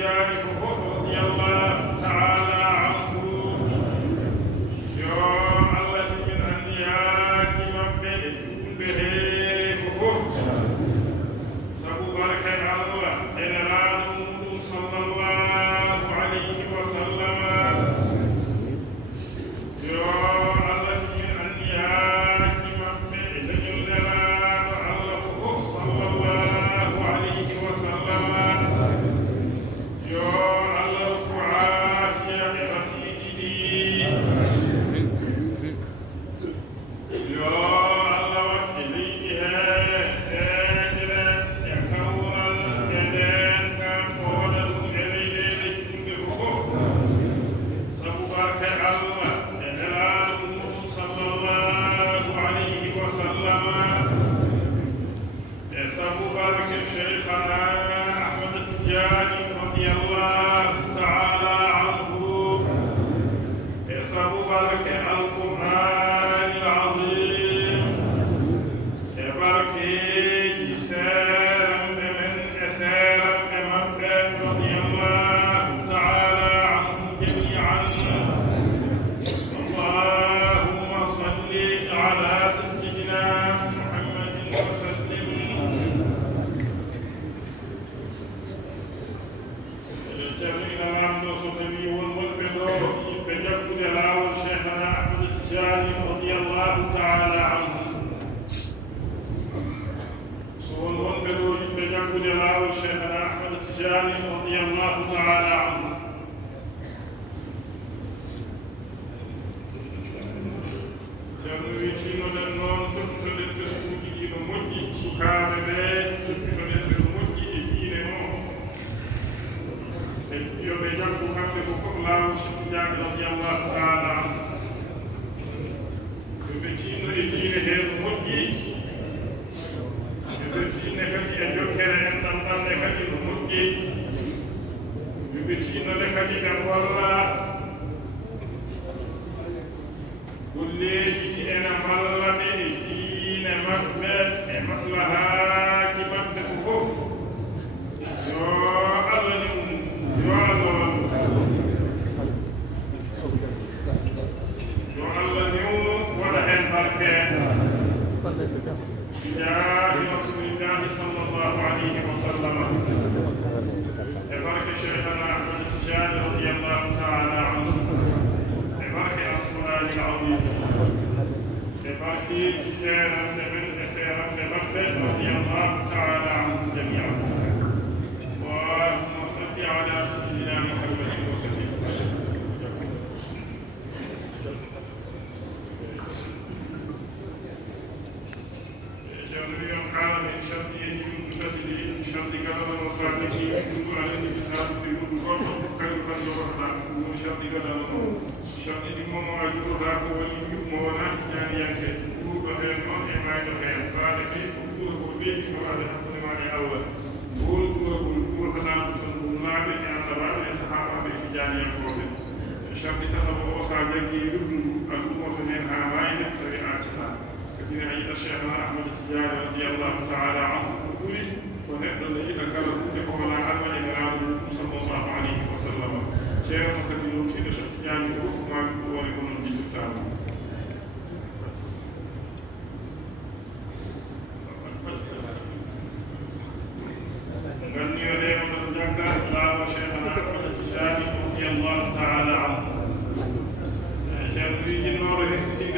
Tijaani ko fof radiyallahu taala anhu yo Allah timin anniyaaki maɓɓe e julɓe hee ko fof sabu barka e Allah e nelaaɗo muɗum sallallahu alayhi wa sallam yo Allah timin anniyaaki maɓɓe e leñol nelaaɗo Allah ko fof sallallahu alayhi wa sallam yo Allah ko aafiya e rafiiji ɗi yo Allah waɗɗe leydi hee ɗeɗiren e kawral e nden kan o waɗa ɗum e leyɗeele julɓe ko fof sabu barka e Allah e nelaaɗo muɗum sallallahu alayhi wa sallam e sabu barke cheikhana Ahmad Tidiane radiyallahu taala anhu e sabu barke alqur'ani al-azim e barkeeji seeramɓe men e seeramɓe maɓɓe radiyallahu taala anhum jami'an allahumma salli ala sayyidina muhammadin wa sallim jamina lamɗo so tawi won wonɓe ɗo yimɓe jaggude laawol cheikhana Ahmad Tidiane radiyallahu taala anhu so won wonɓe ɗo yimɓe jaggude laawol cheikhana Ahmad Tidiane radiyallahu taala anhu ceerno witinoɗen noon tottitoɗen testuuji ɗi no moƴƴi sukaaɓe ɓe tottitoɗen ɓe no moƴƴi e diine o e yoɓe jaggu kamɓe ko fof laawol Tidiane radiyallahu taala anhu yoɓe tinno e diine hee no moƴƴi yoɓe tinne kadi e jokkere en ɗamɗamɗe kadi no moƴƴi yoɓe tinnode kadi ɓe golla golleeji ɗi ene mballa ɓe e diine maɓɓe e maslahaaji maɓɓe ko fof yo Allah ni yo Allah yo Allah niwnu waɗa heen barke bijaahi rasulillahi sallallahu alayhi wa sallam e barke cheikhana Ahmad Tidiane radiyallahu taala anhu e barke alqur'ani al-azim e barkeeji seeranɓe men e seeranɓe maɓɓe radiyallahu taala anhum jami'an اللهم صل على سيدنا محمد وسلم جميع قال من شرط يجب تسجد من شرط كذا وصادق يقول عليه الكتاب يقول قول كيف كان يورنا من شرط كذا شرط المم أجر ذاك ولي مونات يعني ينكر هو بخير ما يخير قال كيف هو بيت وهذا حكم معني أول هو خدام النبي أن رأي الصحابة التجارية شرط تخبر وصادق يقول الأمور من هاوين طريقاتها كثير عند الشيخ أحمد التجاري رضي الله تعالى عنه يقول ونحن الذي ذكره لقوم العلم لمراد صلى الله عليه وسلم شيخ مكتبه في الشيخ التجاري وما يقول ولكم الجيد التالي الله شيخنا أحمد التجاري رضي الله تعالى عنه جابري جنور هسي